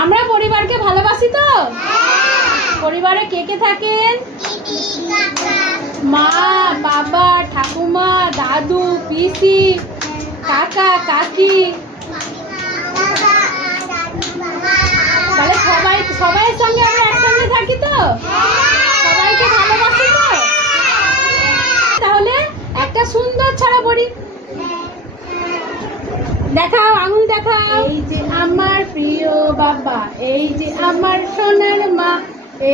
আমরা পরিবারকে ভালোবাসি তো? পরিবারে কে কে থাকেন? মা, বাবা, ঠাকুমা, দাদু, পিসি, কাকা, কাকি। তাহলে সবাই সঙ্গে আমরা একসঙ্গে থাকি তো? সবাইকে ভালোবাসি তো? তাহলে একটা সুন্দর ছড়া পড়ি। দেখাও, আঙুল দেখাও। এই যে আমার প্রিয় বাবা, এই যে আমার সোনার মা,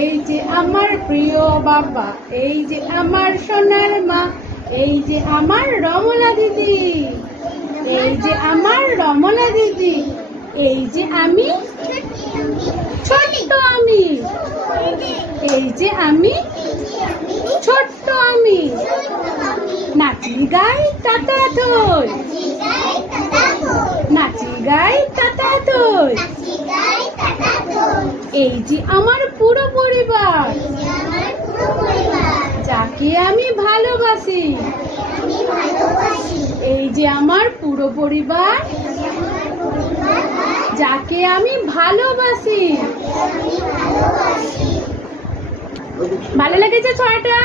এই যে আমার প্রিয় বাবা, এই যে আমার সোনার মা, এই যে আমার রমলা দিদি, এই যে আমার রমলা দিদি, এই যে আমি ছোট্ট আমি, এই যে আমি ছোট্ট আমি, নাচি গাই টাটা থই, নাচি গাই টাটা থই, এই যে আমার পুরো পরিবার, যাকে আমি ভালোবাসি, এই যে আমার পুরো পরিবার, যাকে আমি ভালোবাসি। ভালো লেগেছে ছড়াটা?